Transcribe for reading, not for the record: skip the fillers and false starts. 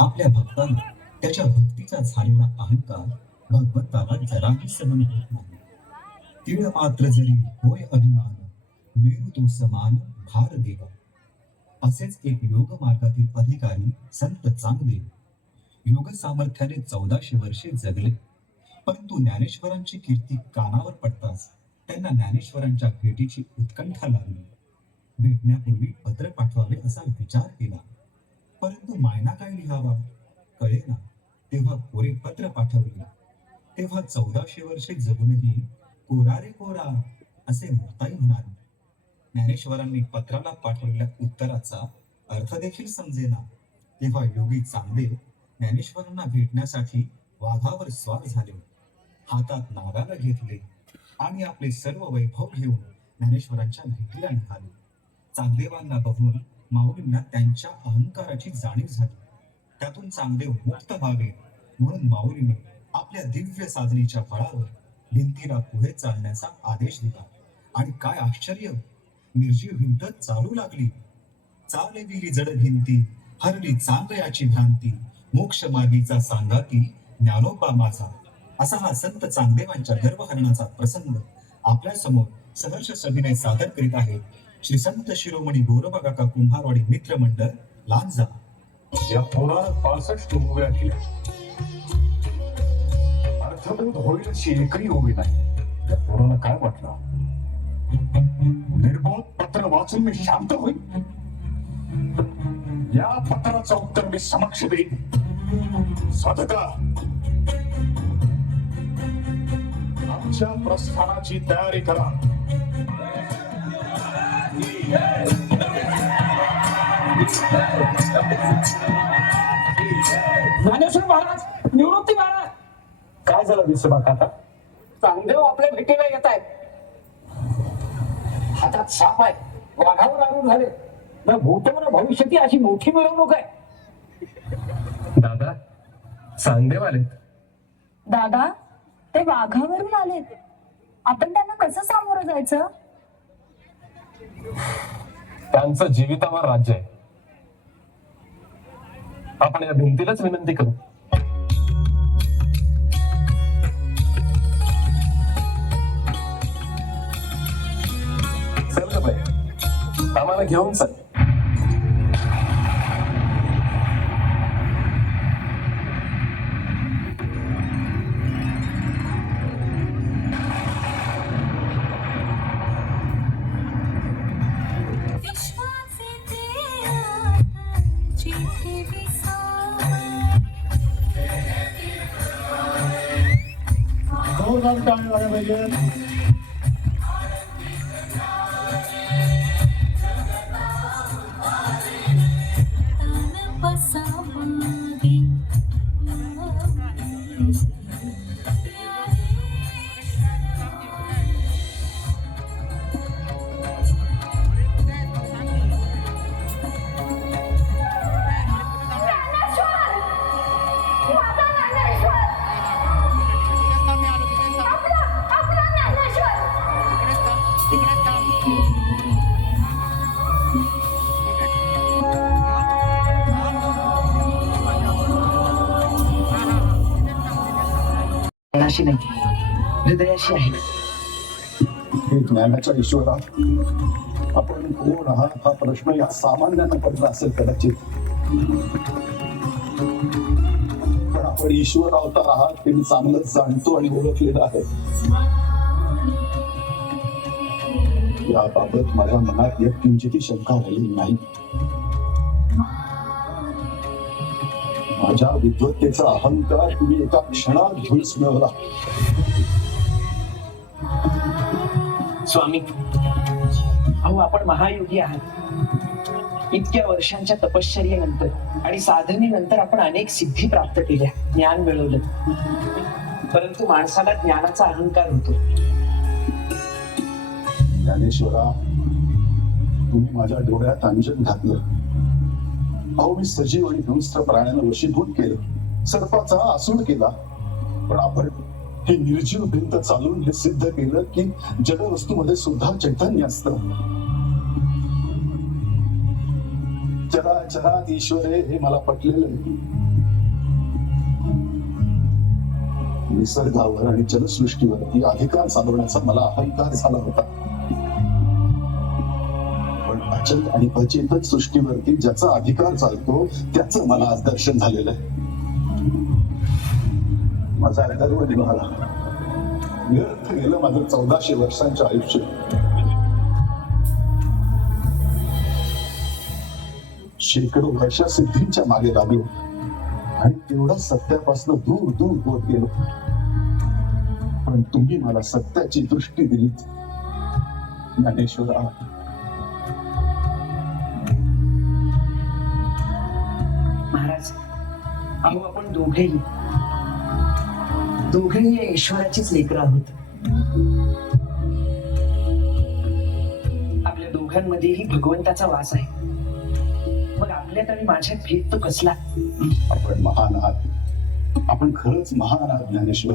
आपल्या भक्तांना त्याच्या भक्तीचा झालेला अहंकार भगवंताला जराही सहन होत नाही. तीळ मात्र जरी होय अभिमान, मेरू तो समान भार देवा. असेच एक योग मार्गातील अधिकारी संत चांगदेव योग सामर्थ्याने 1400 वर्षे जगले. परंतु ज्ञानेश्वरांची कीर्ती कानावर पडताच त्यांना ज्ञानेश्वरांच्या भेटीची उत्कंठा लागली. भेटण्यापूर्वी पत्र पाठवावे असा विचार केला, परंतु मायना काय लिहावा कळेना. तेव्हा कोरे पत्र पाठवले. तेव्हा 1400 वर्षे जगूनही कोरा रे कोरा असे मुक्ताई म्हणाली. ज्ञानेश्वरांनी पत्राला पाठवलेल्या उत्तराचा अर्थ देखील समजेना. तेव्हा योगी चांगदेव ज्ञानेश्वरांना भेटण्यासाठी वाघावर स्वार झाले. हातात नागाला घेतले आणि आपले सर्व वैभव घेऊन ज्ञानेश्वरांच्या भेटीला निघाले. चांगदेवांना बघून माऊलींना त्यांच्या अहंकाराची जाणीव झाली. त्यातून चांगदेव मुक्त व्हावे म्हणून माऊलीने आपल्या दिव्य साधनेच्या बळावर भिंतीला पुढे चालण्याचा आदेश दिला. आणि काय आश्चर्य, निर्जीव भिंत चालू लागली. चाले विरी जड भिंती, हरली चांगयाची भ्रांती, मोक्ष मार्गीचा सांगाती ज्ञानोबा माझा. असा हा संत चांगदेवांच्या गर्भहरणाचा प्रसंग आपल्या समोर सहर्ष सभेने सादर करीत आहेत श्री संत शिरोमणी गोरोबा काका कुंभारवाडी मित्र मंडळ लांजा. या पुराणात 65 उभ्या केल्या. अर्थबोध होईल अशी एकही उभी नाही. या पोराला काय वाटलं, निर्बोध पत्र वाचून मी शांत होईल? या पत्राचं उत्तर मी समक्ष देईन. साधका, आमच्या प्रस्थानाची तयारी करा. ज्ञानेश्वर महाराज, निवृत्ती महाराज. काय झालं विसोबा काका? चांगदेव आपल्या भेटीला येत आहेत. हातात साप आहे, वाघावर आरूढ झाले. न भूतोन भविष्यती अशी मोठी मिरवणूक आहे. दादा, चांगदेव आले. दादा, ते वाघावरून आलेत. आपण त्यांना कसं सामोरं जायचं? त्यांचं जीवितावर राज्य आहे. आपण या भिंतीलाच विनंती करू. चल ग बाई, आम्हाला घेऊन चल. मनाशी नाही, हृदयाशी आहे. हे ज्ञानाच्या ईश्वरा, आपण कोण आहात हा प्रश्न या सामान्यांना पडला असेल कदाचित, पण आपण ईश्वर अवतार आहात हे मी चांगलंच जाणतो आणि ओळखलेलं आहे. याबाबत माझ्या मनात एक किंचितही शंका राहिली नाही. माझ्या विद्वत्तेचा अहंकार तुम्ही एका क्षणात धुळीस मिळवला. स्वामी, अहो आपण महायोगी आहात. इतक्या वर्षांच्या तपश्चर्येनंतर आणि साधनेनंतर आपण अनेक सिद्धी प्राप्त केल्या, ज्ञान मिळवलं. परंतु माणसाला ज्ञानाचा अहंकार होतो. ज्ञानेश्वरा, तुम्ही माझ्या डोळ्यात अंजन घातलं. अहो, मी सजीव आणि हिंस्त्र प्राण्यानं वशीभूत केलं, सर्पाचा आसूड केला. पण आपण ही निर्जीव भिंत चालून हे सिद्ध केलं की जड वस्तूमध्ये सुद्धा चैतन्य असतं. चराचरात ईश्वर आहे हे मला पटलेलं नाही. निसर्गावर आणि जलसृष्टीवरती अधिकार चालवण्याचा मला अहंकार झाला होता. पण अचल आणि अचेतन सृष्टीवरती ज्याचा अधिकार चालतो त्याचं मला आज दर्शन झालेलं आहे. माझा गर्व निघाला. व्यर्थ गेलं माझं 1400 वर्षांचं आयुष्य. शेकडो वर्ष सिद्धींच्या मागे लागलो आणि तेवढा सत्यापासून दूर दूर होत गेलो. पण तुम्ही मला सत्याची दृष्टी दिलीत ज्ञानेश्वरा. महाराज, अहो आपण दोघेही या ईश्वराचीच लेकरं आहोत. आपल्या दोघांमध्येही भगवंताचा वास आहे. मग आपल्यात आणि माझ्यात भेद तो कसला? आपण महान आहात. आपण खरंच महान आहात ज्ञानेश्वर.